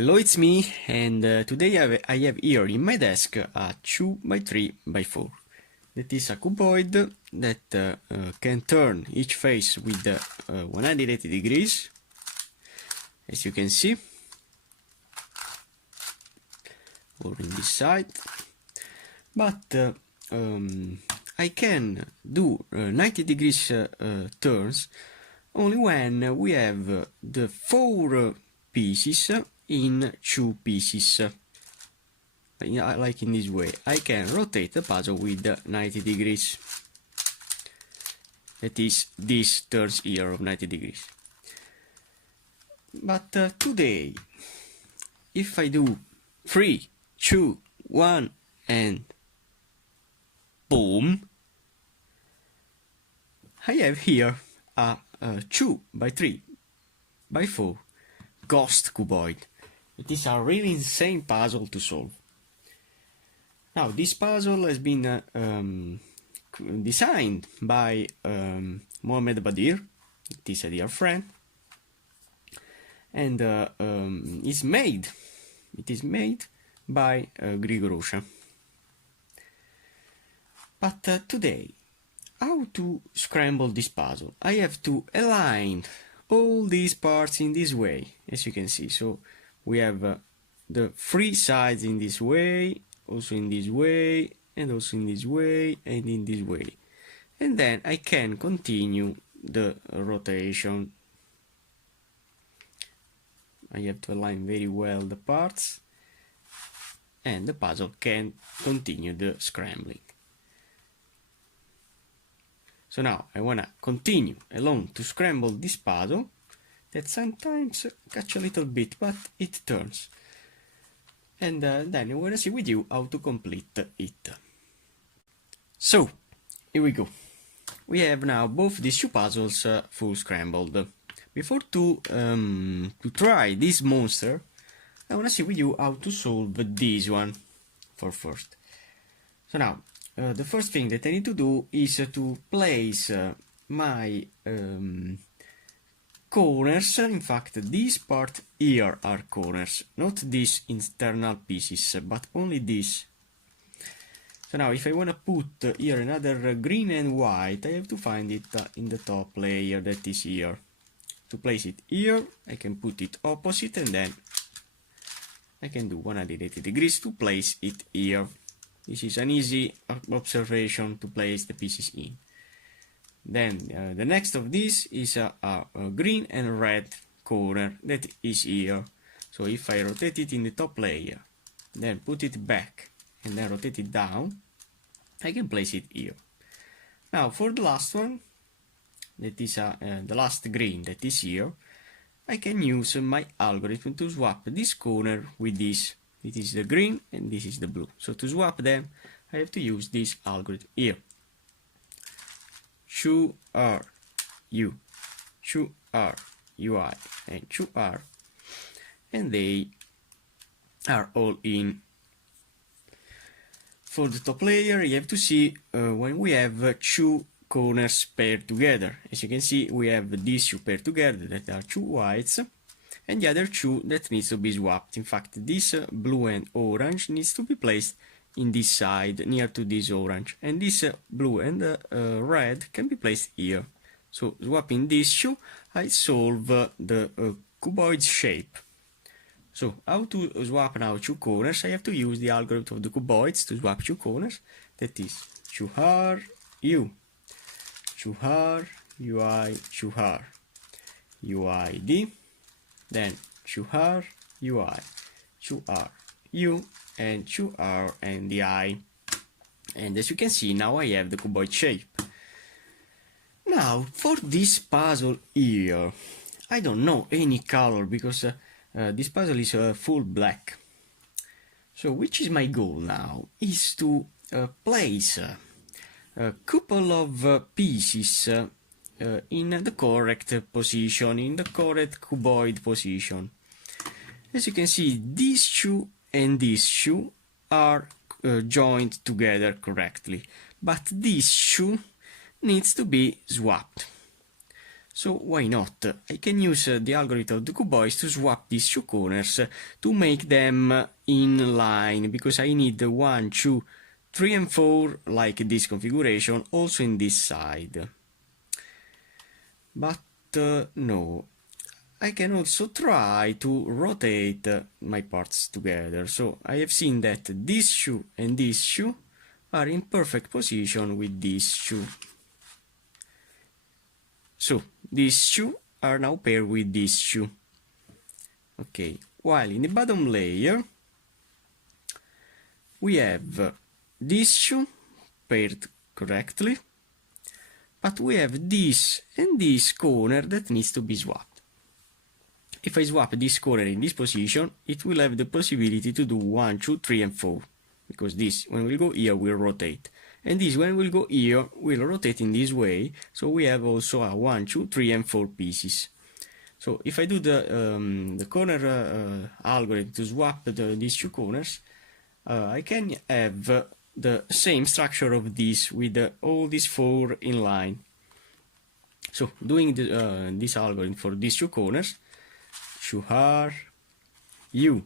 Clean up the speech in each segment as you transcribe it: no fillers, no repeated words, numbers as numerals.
Hello, it's me, and today I have here in my desk a 2x3x4. That is a cuboid that can turn each face with 180 degrees, as you can see, or in this side. But I can do 90 degrees turns only when we have the 4 pieces in 2 pieces. Like in this way, I can rotate the puzzle with 90 degrees. That is, this turns here of 90 degrees. But today, if I do 3, 2, 1 and boom, I have here a 2x3x4 Ghost Cuboid. It is a really insane puzzle to solve. Now, this puzzle has been designed by Mohamed Badir. It is a dear friend, and it is made by Regano. But today, how to scramble this puzzle? I have to align all these parts in this way, as you can see. So we have the 3 sides in this way, also in this way, and also in this way, and in this way. And then I can continue the rotation. I have to align very well the parts, and the puzzle can continue the scrambling. So now I wanna continue along to scramble this puzzle that sometimes catch a little bit, but it turns. And then I wanna see with you how to complete it. So, here we go. We have now both these 2 puzzles full scrambled. Before to try this monster, I wanna see with you how to solve this one for first. So now, the first thing that I need to do is to place my corners. In fact, this part here are corners, not these internal pieces, but only this. So now, if I want to put here another green and white, I have to find it in the top layer that is here. To place it here, I can put it opposite, and then I can do 180 degrees to place it here. This is an easy observation to place the pieces in. Then the next of this is a green and red corner that is here. So if I rotate it in the top layer, then put it back and then rotate it down, I can place it here. Now for the last one, that is the last green that is here, I can use my algorithm to swap this corner with this. It is the green and this is the blue. So to swap them, I have to use this algorithm here. 2R U, 2R UI, and 2R, and they are all in. For the top layer, you have to see when we have 2 corners paired together. As you can see, we have these 2 paired together that are 2 whites, and the other 2 that needs to be swapped. In fact, this blue and orange needs to be placed in this side, near to this orange, and this blue and red can be placed here. So swapping these 2, I solve the cuboid shape. So how to swap now 2 corners? I have to use the algorithm of the cuboids to swap 2 corners. That is 2R U, 2R UI, 2R UID, then 2R UI, 2R U, and 2R and the I. And as you can see, now I have the cuboid shape. Now, for this puzzle here, I don't know any color because this puzzle is full black. So, which is my goal now? Is to place a couple of pieces in the correct position, in the correct cuboid position. As you can see, these 2 and these 2 are joined together correctly, but these 2 needs to be swapped. So why not? I can use the algorithm of the cuboids to swap these two corners to make them in line, because I need 1, 2, 3 and 4 like this configuration also in this side. But no, I can also try to rotate my parts together. So I have seen that this shoe and this shoe are in perfect position with these two. So these two are now paired with these two. Okay, while in the bottom layer we have these two paired correctly, but we have this and this corner that needs to be swapped. If I swap this corner in this position, it will have the possibility to do 1, 2, 3 and 4, because this, when we go here, will rotate. And this, when we go here, will rotate in this way, so we have also a 1, 2, 3 and 4 pieces. So if I do the corner algorithm to swap these two corners, I can have the same structure of this with all these 4 in line. So doing this algorithm for these two corners, Shuhar, you,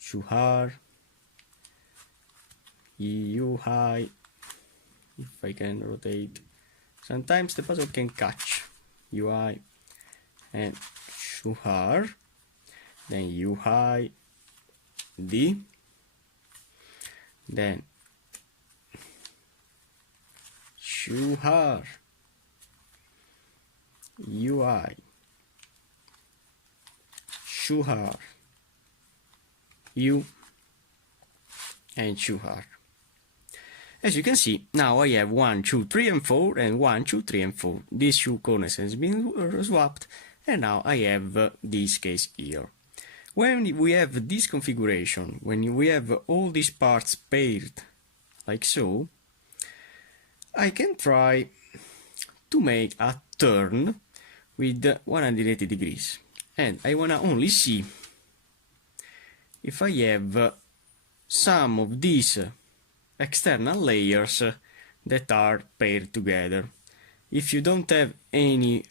Shuhar, you high. If I can rotate, sometimes the puzzle can catch UI and Shuhar, then you high D, then Shuhar, UI, Shuhar, U, and Shuhar. As you can see, now I have 1, 2, 3 and 4 and 1, 2, 3 and 4. These two corners has been swapped, and now I have this case here. When we have this configuration, when we have all these parts paired like so, I can try to make a turn with 180 degrees. And I wanna only see if I have some of these external layers that are paired together. If you don't have any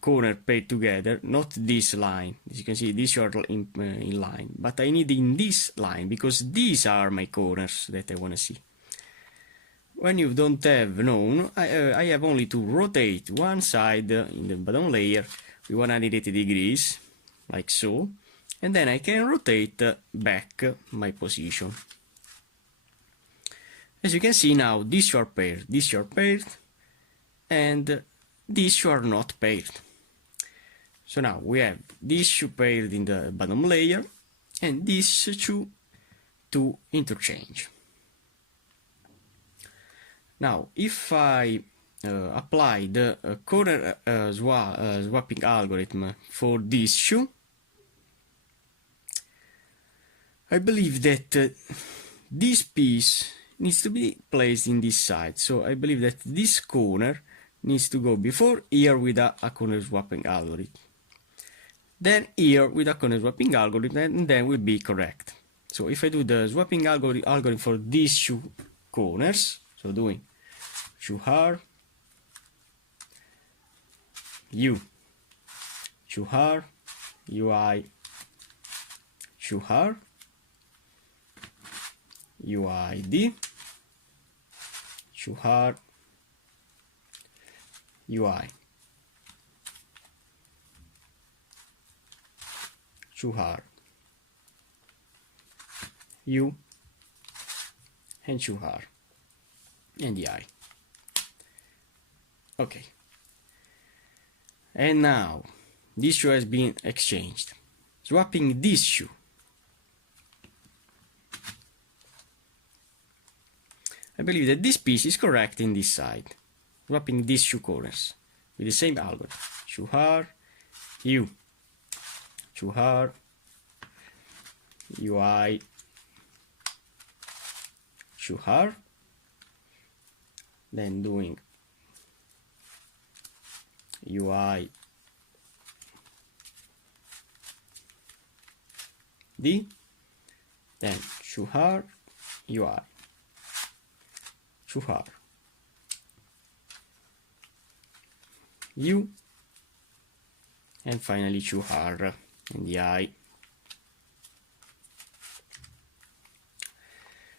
corner paired together, not this line, as you can see, these are in line, but I need in this line, because these are my corners that I want to see. When you don't have known, I have only to rotate one side in the bottom layer with 180 degrees, like so, and then I can rotate back my position. As you can see now, these are paired, and these two are not paired. So now we have these two paired in the bottom layer, and these two to interchange. Now, if I apply the corner swapping algorithm for these two, I believe that this piece needs to be placed in this side. So I believe that this corner needs to go before here with a corner swapping algorithm, then here with a corner swapping algorithm, and then will be correct. So if I do the swapping algorithm for these two corners, so doing Shuhar, U, Shuhar, UI, Shuhar, UID, Shuhar, UI, Shuhar, U, and Shuhar, and the I. Okay. And now this shoe has been exchanged. Swapping this shoe. I believe that this piece is correct in this side. Swapping these two corners with the same algorithm. Shuhar, U, Shuhar, UI, Shuhar, then doing UI D, then Shuhar, UI, Shuhar, U, and finally 2R in the eye.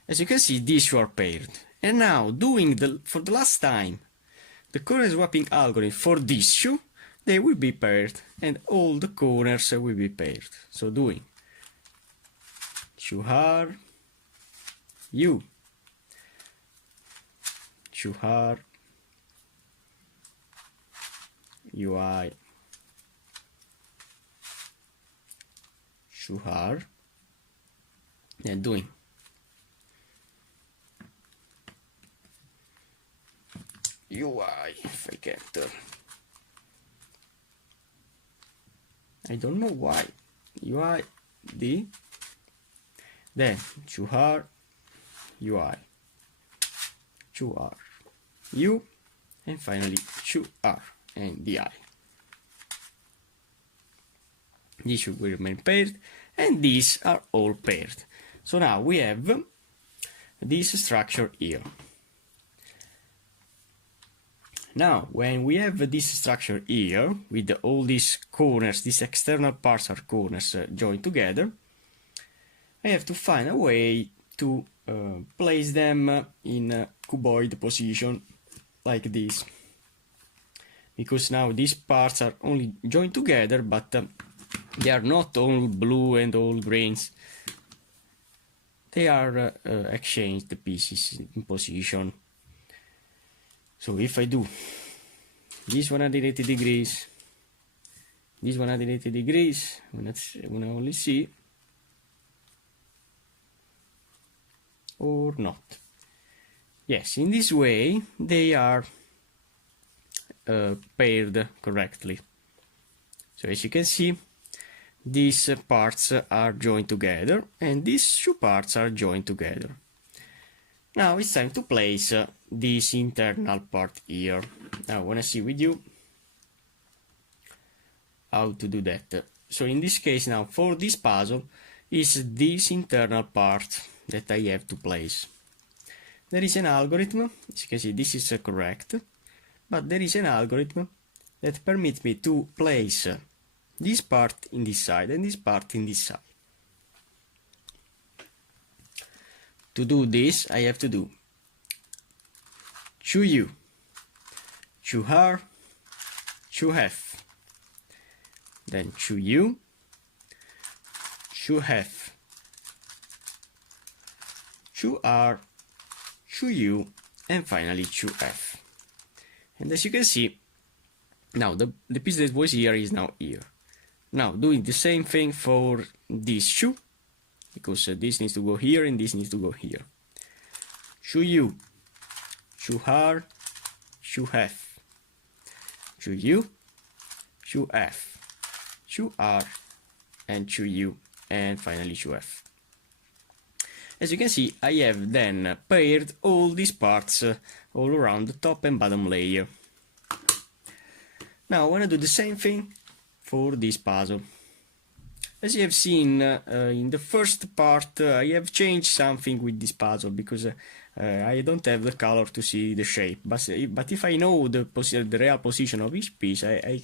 As you can see, these two are paired. And now, doing for the last time the corner swapping algorithm for these two, they will be paired, and all the corners will be paired. So doing 2R, U, 2R, UI, 2R, and doing UI, if I can't. I don't know why. UI, D, then 2R, UI, 2R, U, and finally 2R and DI. These will remain paired, and these are all paired. So now we have this structure here. Now, when we have this structure here, with all these corners, these external parts are corners joined together, I have to find a way to place them in a cuboid position, like this. Because now these parts are only joined together, but they are not all blue and all greens. They are exchanged, the pieces in position. So if I do this 180 degrees, this 180 degrees, when I only see, or not. Yes, in this way they are paired correctly. So as you can see, these parts are joined together, and these two parts are joined together. Now it's time to place this internal part here. Now I want to see with you how to do that. So in this case now, for this puzzle, is this internal part that I have to place. There is an algorithm, as you can see this is correct, but there is an algorithm that permits me to place this part in this side and this part in this side. To do this, I have to do 2U, 2R, 2F, then 2U, 2F, 2R, 2U, and finally 2F. And as you can see, now the piece that was here is now here. Now doing the same thing for these two, because this needs to go here and this needs to go here. 2U, 2R, 2F, 2U, 2F, 2R, and 2U, and finally 2F. As you can see, I have then paired all these parts all around the top and bottom layer. Now I want to do the same thing for this puzzle. As you have seen in the first part, I have changed something with this puzzle because I don't have the color to see the shape. But if I know the real position of each piece, I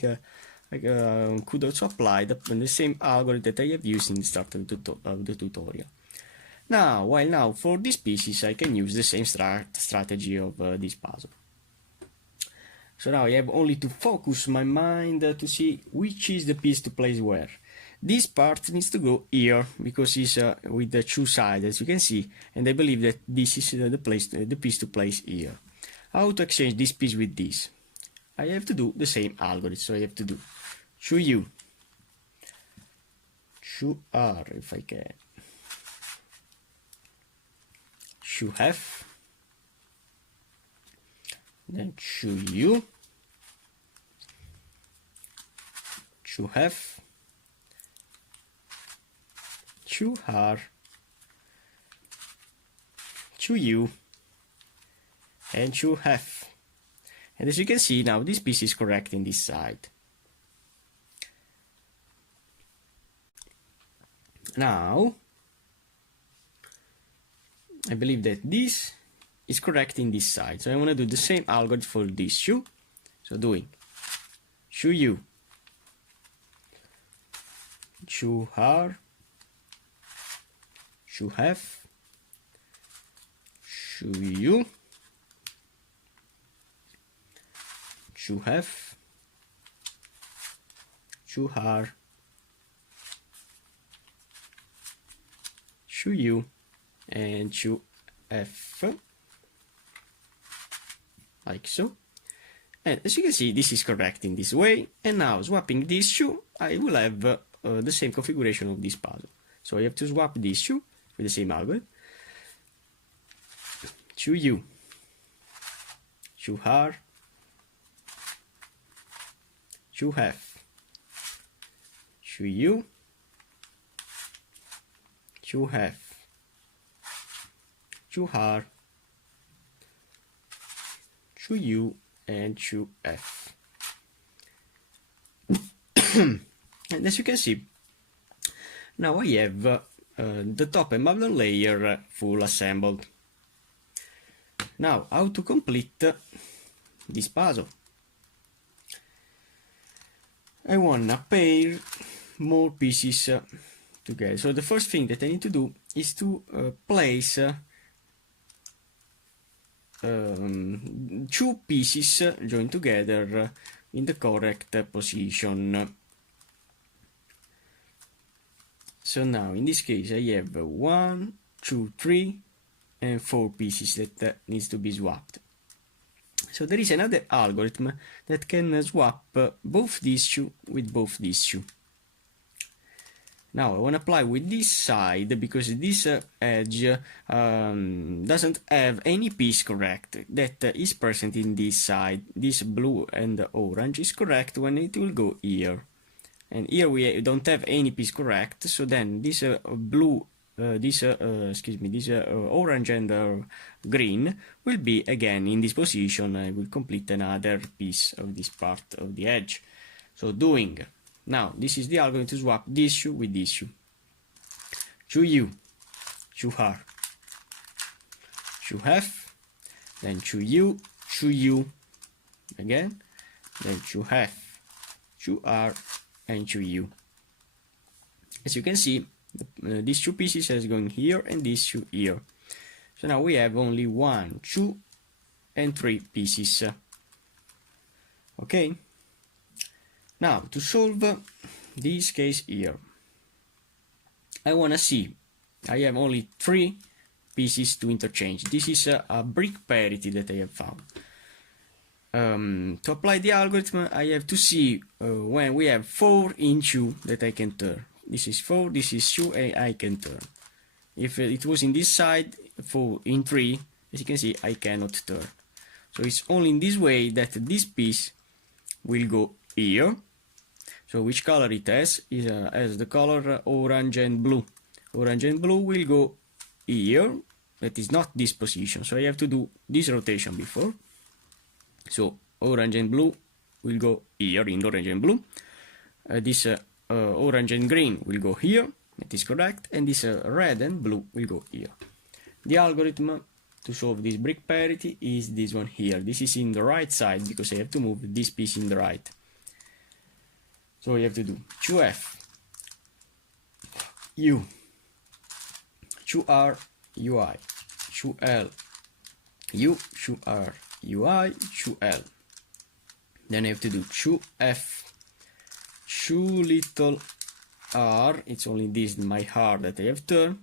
could also apply the same algorithm that I have used in the start of the tutorial. Now, for these pieces, I can use the same strategy of this puzzle. So now I have only to focus my mind to see which is the piece to place where. This part needs to go here because it's with the two sides, as you can see, and I believe that this is the piece to place here. How to exchange this piece with this? I have to do the same algorithm, so I have to do 2U, 2R if I can, 2F, then 2U, 2F, 2R, 2U, and 2F. And as you can see now, this piece is correct in this side. Now, I believe that this is correct in this side. So I want to do the same algorithm for these two. So doing Chu U, Chu R, Chu F, Chu U, Chu F, Chu R, Chu U, and Chu F, like so. And as you can see, this is correct in this way. And now swapping these two, I will have the same configuration of this puzzle. So I have to swap these two with the same algorithm. Chu U, Chu R, Chu F, Chu U, Chu F, Chu R, Chu U, and Chu F. And as you can see, now I have the top and bottom layer full assembled. Now, how to complete this puzzle? I wanna pair more pieces together. So the first thing that I need to do is to place two pieces joined together in the correct position. So now in this case I have 1, 2, 3 and 4 pieces that needs to be swapped. So there is another algorithm that can swap both these two with both these two. Now I want to apply with this side because this edge doesn't have any piece correct that is present in this side. This blue and orange is correct when it will go here. And here we don't have any piece correct, so then this blue, this orange and green will be again in this position. I will complete another piece of this part of the edge. So doing, now this is the algorithm to swap this shoe with this shoe. Chu U, Chu R, Chu F, then Chu U, again, then Chu F, Chu R, and Chu U. As you can see, these two pieces is going here and these two here. So now we have only 1, 2, and 3 pieces. Okay. Now to solve this case here, I wanna see. I have only 3 pieces to interchange. This is a brick parity that I have found. To apply the algorithm, I have to see when we have 4 in 2 that I can turn. This is 4, this is 2, and I can turn. If it was in this side, 4 in 3, as you can see, I cannot turn. So it's only in this way that this piece will go here. So which color it has? Is as the color orange and blue. Orange and blue will go here. That is not this position. So I have to do this rotation before. So orange and blue will go here in orange and blue. This orange and green will go here. That is correct. And this red and blue will go here. The algorithm to solve this brick parity is this one here. This is in the right side because I have to move this piece in the right. So you have to do Chu F, U, Chu R, UI, Chu L, U, Chu R, UI, Chu L. Then I have to do Chu F, Chu little r, it's only this, my r that I have turned,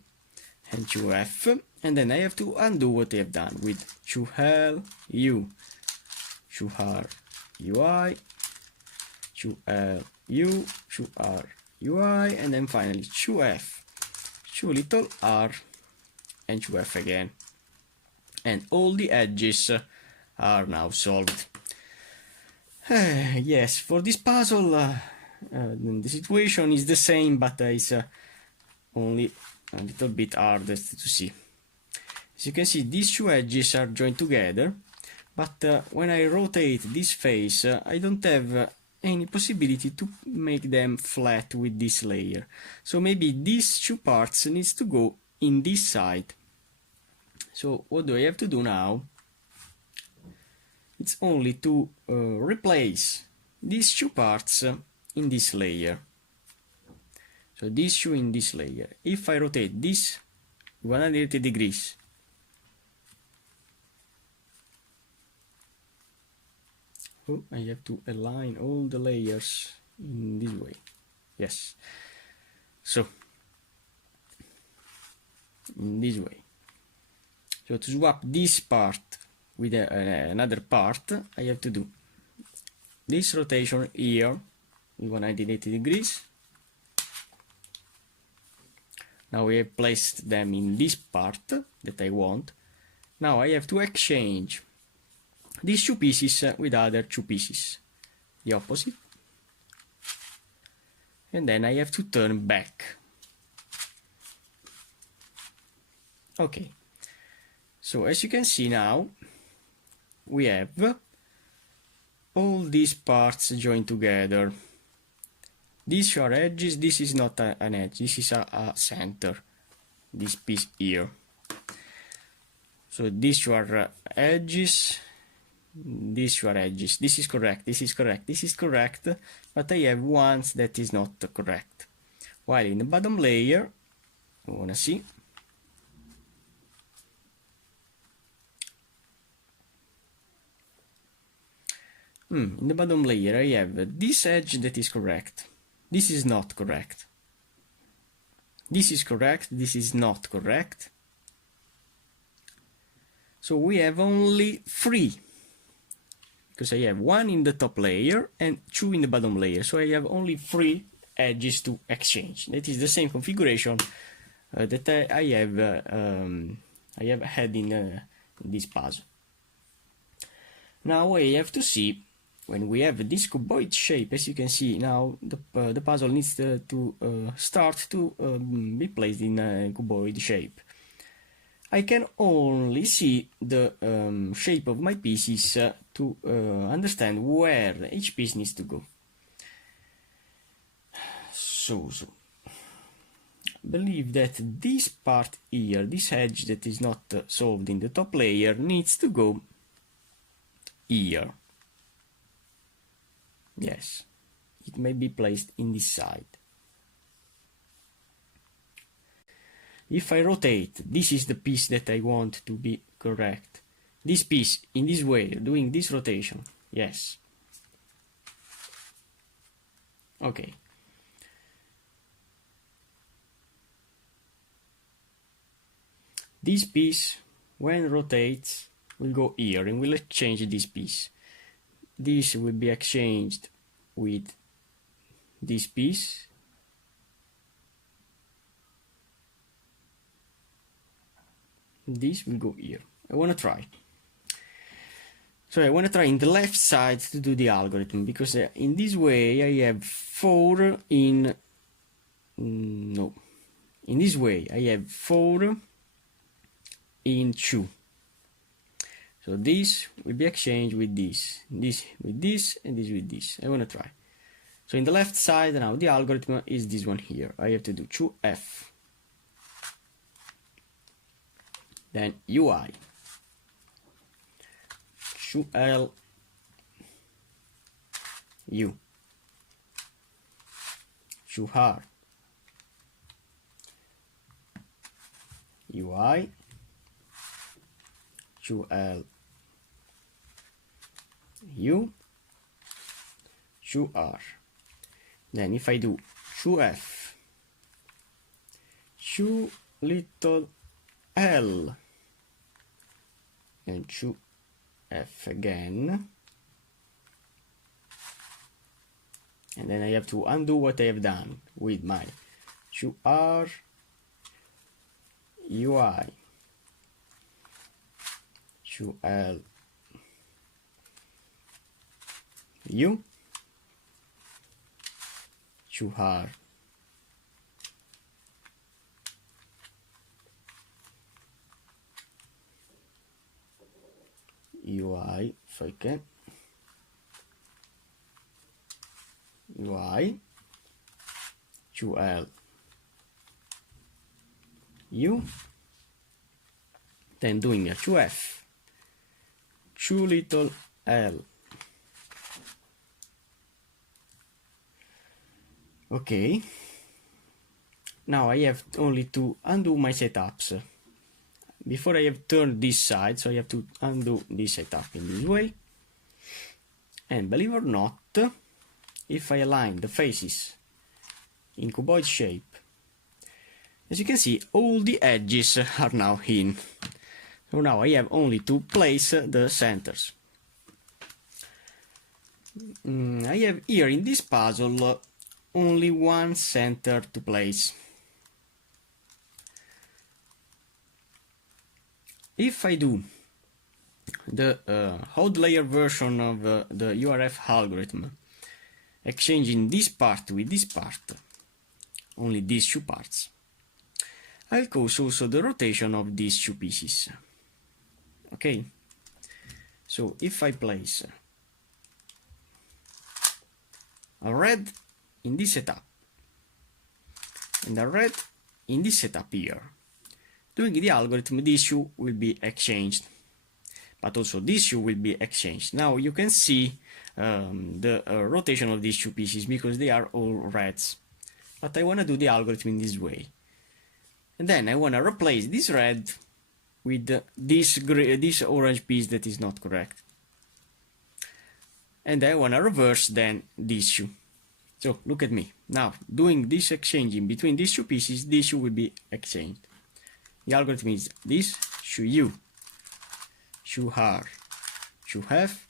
and Chu F, and then I have to undo what I have done with Chu L, U, Chu R, UI, Chu L, U, Chu R, UI, and then finally Chu F, Chu little r, and Chu F again. And all the edges are now solved. Yes, for this puzzle, the situation is the same, but it's only a little bit hardest to see. As you can see, these two edges are joined together, but when I rotate this face, I don't have any possibility to make them flat with this layer. So maybe these two parts needs to go in this side. So what do I have to do now? It's only to replace these two parts in this layer. So these two in this layer. If I rotate this 180 degrees, oh, I have to align all the layers in this way. Yes. So in this way. So to swap this part with another part, I have to do this rotation here with 180 degrees. Now we have placed them in this part that I want. Now I have to exchange these two pieces with other two pieces, the opposite. And then I have to turn back. Okay. So as you can see now, we have all these parts joined together. These are edges, this is not an edge, this is a center, this piece here. So these are edges, these are edges, this is correct, this is correct, this is correct, but I have ones that is not correct. While in the bottom layer, you wanna see, in the bottom layer I have this edge that is correct. This is not correct. This is correct, this is not correct. So we have only 3. Because I have 1 in the top layer and 2 in the bottom layer. So I have only 3 edges to exchange. That is the same configuration that I have had in this puzzle. Now I have to see, when we have this cuboid shape, as you can see now, the puzzle needs to start to be placed in a cuboid shape. I can only see the shape of my pieces to understand where each piece needs to go. So I believe that this part here, this edge that is not solved in the top layer, needs to go here. Yes, it may be placed in this side. If I rotate, this is the piece that I want to be correct. This piece, in this way, doing this rotation. Yes. Okay. This piece, when rotates, will go here and will exchange this piece. This will be exchanged with this piece. This will go here. I want to try. So I want to try in the left side to do the algorithm, because in this way I have 4 in... no. In this way I have 4 in 2. So this will be exchanged with this, this with this, and this with this. I want to try. So in the left side now, the algorithm is this one here. I have to do 2F. Then UI. 2L. U. 2R. UI. 2L. U, 2R. Then if I do 2F, 2 little L, and 2F again, and then I have to undo what I have done with my 2R, UI, 2L, U, 2R, UI, if I can, UI, 2L, U, then doing a 2F, 2 little L, Okay. Now I have only to undo my setups. Before I have turned this side, so I have to undo this setup in this way. And believe it or not, if I align the faces in cuboid shape, as you can see, all the edges are now in. So now I have only to place the centers. I have here in this puzzle only one center to place. If I do the odd layer version of the URF algorithm, exchanging this part with this part, only these two parts, I'll cause also the rotation of these two pieces. Okay, so if I place a red in this setup and a red in this setup here, doing the algorithm, this two will be exchanged, but also this two will be exchanged. Now you can see the rotation of these two pieces because they are all reds, but I want to do the algorithm in this way, and then I want to replace this red with this orange piece that is not correct, and I want to reverse then these two. So look at me now doing this exchanging between these two pieces. These two will be exchanged. The algorithm is this: show U, show R, show F,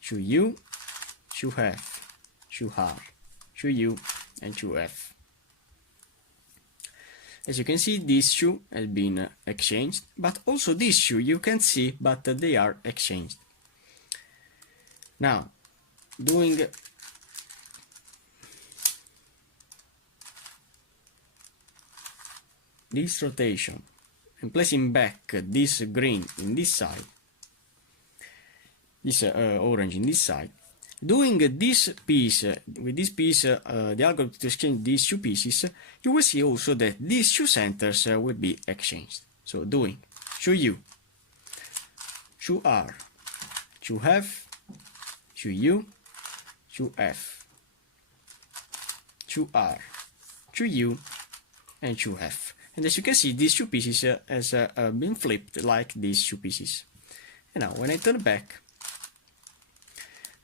show U, show F, show R, show U, and show F. As you can see, these two have been exchanged, but also these two you can see, but they are exchanged. Now, doing this rotation and placing back this green in this side, this orange in this side, doing this piece with this piece, the algorithm to exchange these two pieces, you will see also that these two centers will be exchanged. So doing show U, show R, show F, show U, show F, show R, show U, and show F. And as you can see, these two pieces has been flipped like these two pieces. And now when I turn back,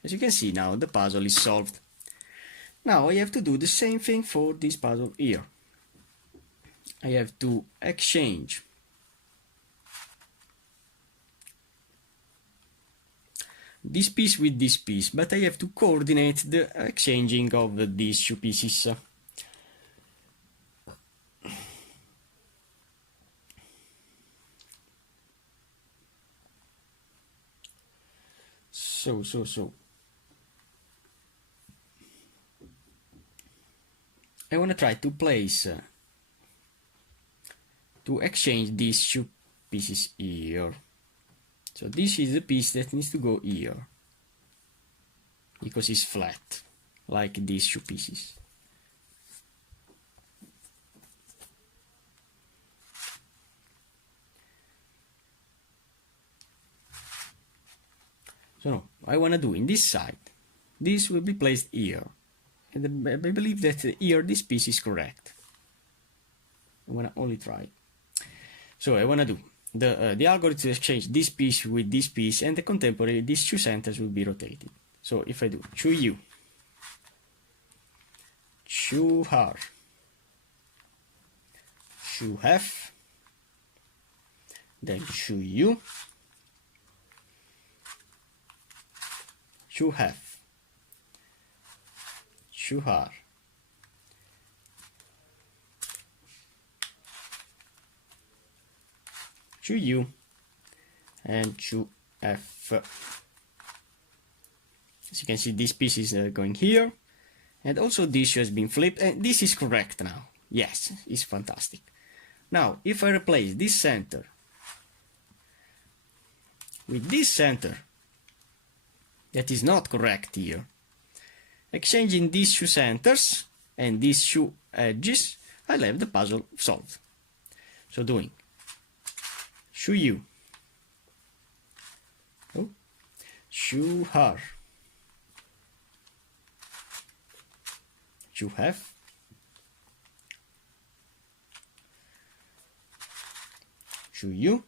as you can see, now the puzzle is solved. Now I have to do the same thing for this puzzle here. I have to exchange this piece with this piece, but I have to coordinate the exchanging of these two pieces. So I want to try to place to exchange these two pieces here. So this is the piece that needs to go here because it's flat like these two pieces. So I want to do in this side, this will be placed here, and I believe that here this piece is correct. I want to only try. So I want to do the algorithm to exchange this piece with this piece, and the contemporary these two centers will be rotated. So if I do show U, show R, show F, then show U, show F, show R, show U, and show F. As you can see, this piece is going here, and also this has been flipped, and this is correct now. Yes, it's fantastic. Now, if I replace this center with this center, that is not correct here, exchanging these two centers and these two edges, I'll have the puzzle solved. So doing show U, show R, show F, 2U,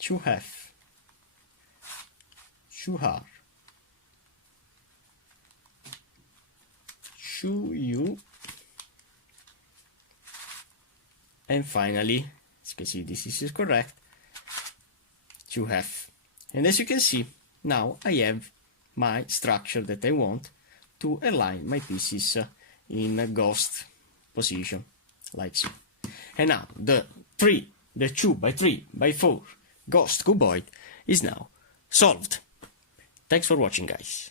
2F, 2R, 2U, and finally, as you can see, this is correct, 2F. And as you can see, now I have my structure that I want to align my pieces in a ghost position, like so. And now the 2x3x4 Ghost Cuboid is now solved. Thanks for watching, guys.